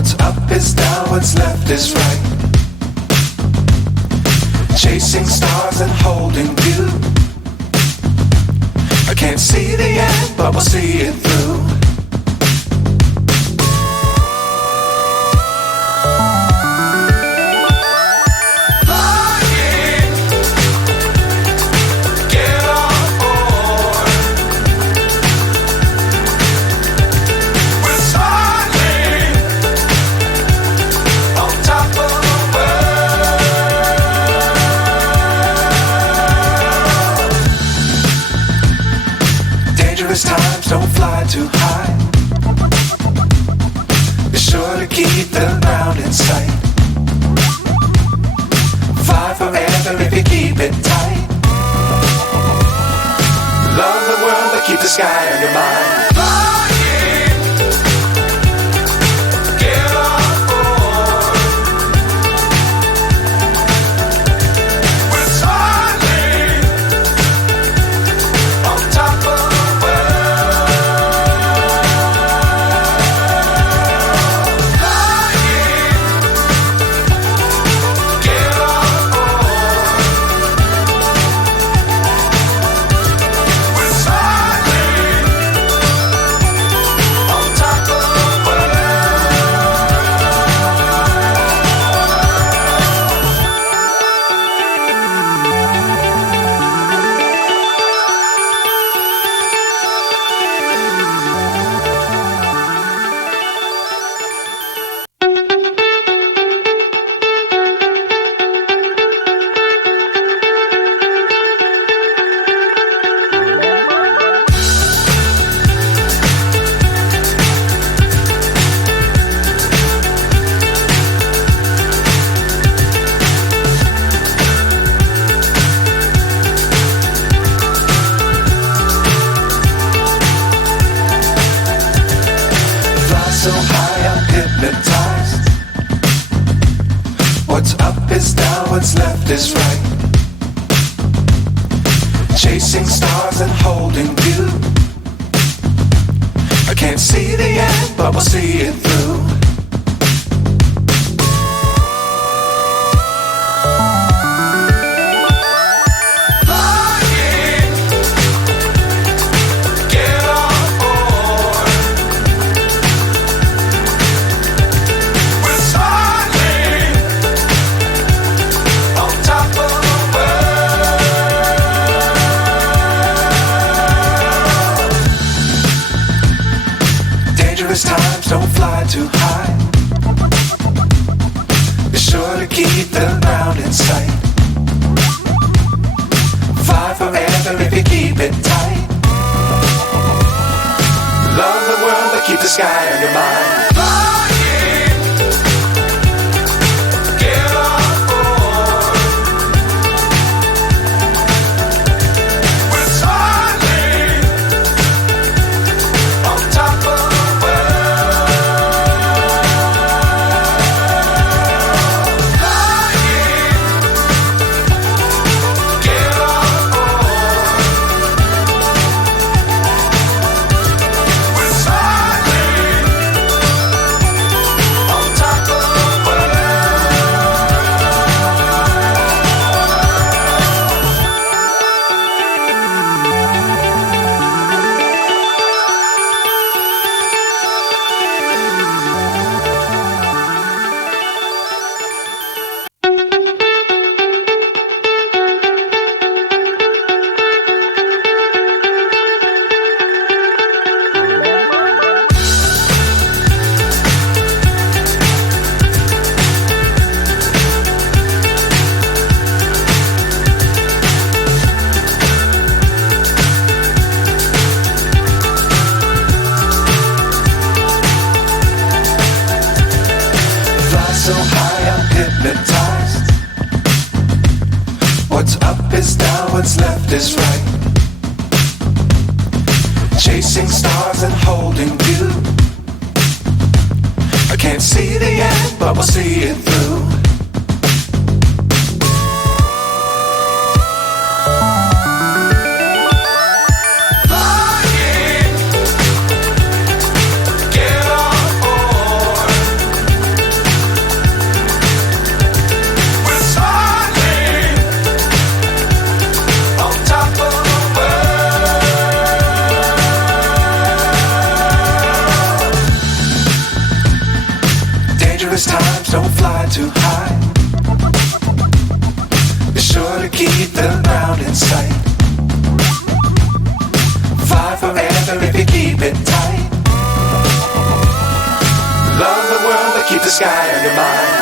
What's up is down, what's left is right. Chasing stars and holding you. I can't see the end, but we'll see it through. Times don't fly too high. Be sure to keep the ground in sight. Fly forever if you keep it tight. Love the world but keep the sky on your mind. So high I'm hypnotized. What's up is down, what's left is right. Chasing stars and holding you. I can't see the end, but we'll see it through. Times don't fly too high. Be sure to keep the ground in sight. Fly forever if you keep it tight. Love the world but keep the sky on your mind. So high I'm hypnotized. What's up is down, what's left is right. Chasing stars and holding you. I can't see the end, but we'll see it through. Flying, get on board. don't fly too high. Be sure to keep the ground in sight. Fly forever if you keep it tight. Love the world but keep the sky on your mind.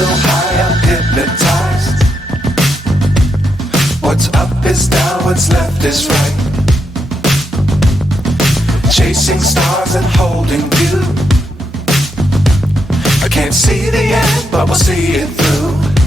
So high I'm hypnotized. What's up is down, what's left is right. Chasing stars and holding you. I can't see the end, but we'll see it through.